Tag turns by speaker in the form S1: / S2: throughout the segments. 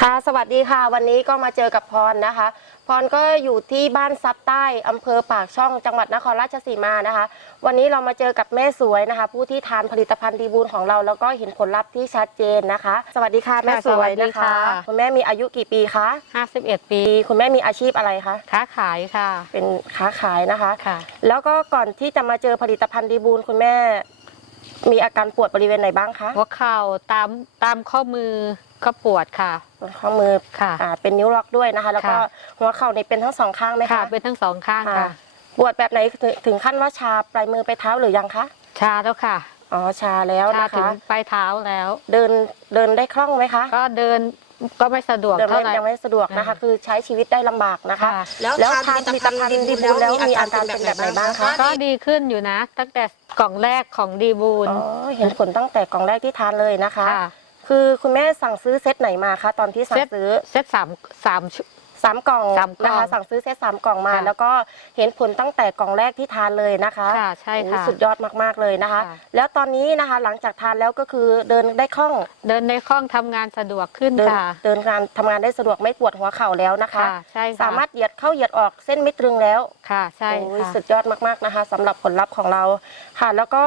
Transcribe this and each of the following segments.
S1: ค่ะ สวัสดีค่ะ วันนี้ก็มาเจอกับพรนะคะ พรก็อยู่ที่บ้านซับใต้อำเภอปากช่องจังหวัดนครราชสีมานะคะ วันนี้เรามาเจอกับแม่สวยนะคะ ผู้ที่ทานผลิตภัณฑ์ดีบูลของเราแล้วก็เห็นผลลัพธ์ที่ชัดเจนนะคะ สวัสดีค่ะแม่สวยนะ
S2: สวัสดี
S1: คะ
S2: ค่ะ
S1: คุณแม่มีอายุกี่ปีคะ
S2: 51ปี
S1: คุณแม่มีอาชีพอะไรคะ
S2: ค้าขายค่ะ
S1: เป็นค้าขายนะคะ
S2: ค่ะ
S1: แล้วก็ก่อนที่จะมาเจอผลิตภัณฑ์ดีบูลคุณแม่ มีอาการปวดบริเวณไหนบ้างคะ
S2: หัวเข่าตามตามข้อมือก็ปวดค่ะ
S1: บนข้อมือ
S2: ค่ะ
S1: อ่าเป็นนิ้วล็อกด้วยนะคะ แล้วก็
S2: ค่ะ
S1: หัวเข่าในเป็นทั้งสองข้างไหม
S2: ค่ะ
S1: คะ
S2: เป็นทั้งสองข้างค่ะ
S1: ปวดแบบไหนถึงถึงขั้นว่าชาปลายมือไปเท้าหรือยังคะ
S2: ชาแล้วค่ะ
S1: อ๋อชาแล้ว
S2: ชา
S1: นะ
S2: ถึง
S1: คะ
S2: ปลายเท้าแล้ว
S1: เดินเดินได้คล่องไหมคะ
S2: ก็เดินก็ไม่สะดวก
S1: เดิน
S2: เท่า
S1: ไม่
S2: ไหร่
S1: ยังไม่สะดวกนะคะ
S2: อ่า
S1: คือใช้ชีวิตได้ลำบากนะคะ
S2: ค่ะ
S1: แล้วทานผลิตภัณฑ์ดีบูลแล้วมีอาการเป็นแบบไหนบ้างคะ
S2: ก็ดีขึ้นอยู่นะ ตั้งแต่ กล่องแรกของดีบูล
S1: อ๋อเห็นผลตั้งแต่กล่องแรกที่ทานเลยนะคะ
S2: ค่ะ
S1: คือคุณแม่สั่งซื้อเซตไหนมาคะตอนที่สั่ง
S2: เซต
S1: ซื้อ
S2: เซตสามสามชุด
S1: สามกล่อง
S2: สามกล่
S1: นะ
S2: อง
S1: คะสั่งซื้อเซตสามกล่องมา
S2: ค่ะ
S1: แล้วก็เห็นผลตั้งแต่กล่องแรกที่ทานเลยนะคะ
S2: ค่ะใช่
S1: โอ้
S2: ค่ะ
S1: สุดยอดมากๆเลยนะคะ
S2: ค่ะ
S1: แล้วตอนนี้นะคะหลังจากทานแล้วก็คือเดินได้คล่อง
S2: เดินในคล่องทำงานสะดวกขึ้น
S1: เดิน
S2: ค่ะ
S1: เดินงานทำงานได้สะดวกไม่ปวดหัวเข่าแล้วนะคะ
S2: ค่ะใช่ค่ะ
S1: สามารถเหยียดเข้าเหยียดออกเส้นไม่ตรึงแล้ว
S2: ค่ะใช่
S1: โอ้ย
S2: ค่ะ
S1: สุดยอดมากๆนะคะสำหรับผลลัพธ์ของเราค่ะ แล้วก็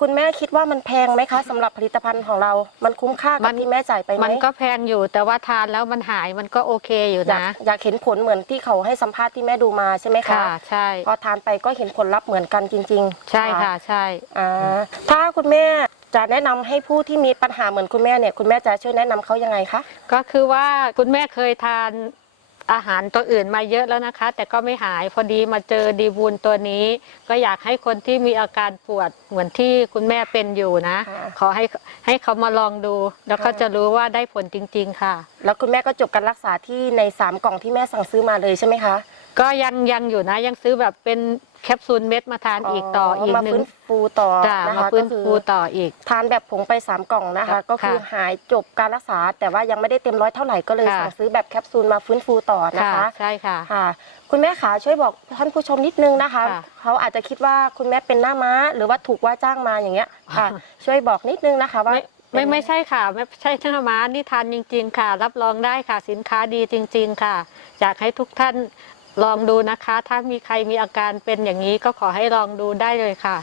S1: คุณแม่คิดว่ามันแพงไหมคะสำหรับผลิตภัณฑ์ของเรา มันคุ้มค่า
S2: มั
S1: กับ
S2: น
S1: ที่แม่จ่ายไปไหม
S2: มันก็แพงอยู่แต่ว่าทานแล้วมันหายมันก็โอเคอยู่
S1: อยาก
S2: นะ
S1: อยากเห็นผลเหมือนที่เขาให้สัมภาษณ์ที่แม่ดูมาใช่ไหมคะ
S2: ค่ะใช่
S1: พอทานไปก็เห็นผลลัพธ์เหมือนกันจริงๆ
S2: ใช่ค่ะใช่
S1: อ่าถ้าคุณแม่จะแนะนำให้ผู้ที่มีปัญหาเหมือนคุณแม่เนี่ยคุณแม่จะช่วยแนะนำเขายังไงคะ
S2: ก็คือว่าคุณแม่เคยทาน อาหารตัวอื่นมาเยอะแล้วนะคะ แต่ก็ไม่หายพอดีมาเจอดีบูลตัวนี้ ก็อยากให้คนที่มีอาการปวดเหมือนที่คุณแม่เป็นอยู่นะ
S1: ค่ะ
S2: ขอให้ให้เขามาลองดู แล้วเขา
S1: ค่ะ
S2: จะรู้ว่าได้ผลจริง ๆ ค่ะ
S1: แล้วคุณแม่ก็จบการรักษาที่ในสามกล่องที่แม่สั่งซื้อมาเลยใช่ไหมคะ
S2: ก็ยังยังอยู่นะยังซื้อแบบเป็นแคปซูลเม็ดมาทานอีกต่ออีก
S1: มา
S2: หนึ่ง
S1: ฟื้นฟูต่อ
S2: จ้ะ
S1: นะ
S2: มา
S1: คะ
S2: ฟื้
S1: ก็
S2: น
S1: คือ
S2: ฟูต่ออีก
S1: ทานแบบผงไปสามกล่องนะคะ
S2: ค่ะ
S1: ก็คือ
S2: ค่ะ
S1: หายจบการรักษา แต่ว่ายังไม่ได้เต็มร้อยเท่าไหร่ก็เลย
S2: ค่ะ
S1: สั่งซื้อแบบแคปซูลมาฟื้นฟูต่อนะ
S2: ค่ะ
S1: คะ
S2: ใช่ค่ะ
S1: ค่ะคุณแม่ขาช่วยบอกท่านผู้ชมนิดนึงนะคะ
S2: ค่ะ
S1: เขาอาจจะคิดว่าคุณแม่เป็นหน้าม้า หรือว่าถูกว่าจ้างมาอย่างเงี้ยค่ะช่วยบอกนิดนึงนะคะว่า
S2: ไม่ไม่ไม่ใช่ค่ะ ไม่ใช่หน้าม้านี่ทานจริง ๆ ค่ะ รับรองได้ค่ะสินค้าดีจริง ๆ ค่ะอยากให้ทุกท่าน ลองดูนะคะ ถ้ามีใครมีอาการเป็นอย่างนี้ก็ขอให้ลองดูได้เลยค่ะ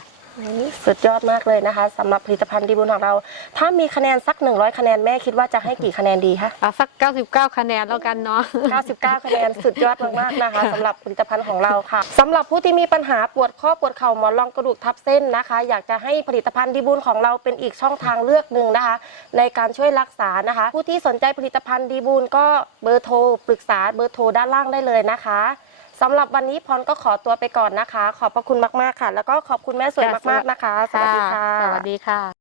S1: สุดยอดมากเลยนะคะสำหรับผลิตภัณฑ์ดีบุญของเรา ถ้ามีคะแนนสัก 100 คะแนนแม่คิดว่าจะให้กี่คะแนนดีคะ
S2: เอาสัก 99 คะแนนแล้วกันเนาะ
S1: 99 คะแนนสุดยอดมากๆนะคะสำหรับผลิตภัณฑ์ของเราค่ะสำหรับผู้ที่มีปัญหาปวดข้อปวดเข่าหมอนรองกระดูกทับเส้นนะคะ อยากจะให้ผลิตภัณฑ์ดีบุญของเราเป็นอีกช่องทางเลือกหนึ่งนะคะ ในการช่วยรักษานะคะ ผู้ที่สนใจผลิตภัณฑ์ดีบุญก็เบอร์โทรปรึกษาเบอร์โทรด้านล่างได้เลยนะคะ สำหรับวันนี้พรก็ขอตัวไปก่อนนะคะ ขอบพระคุณมากๆค่ะ แล้วก็ขอบคุณแม่สวยมากๆนะคะ สวัสดีค่ะ
S2: สวัสดีค่ะ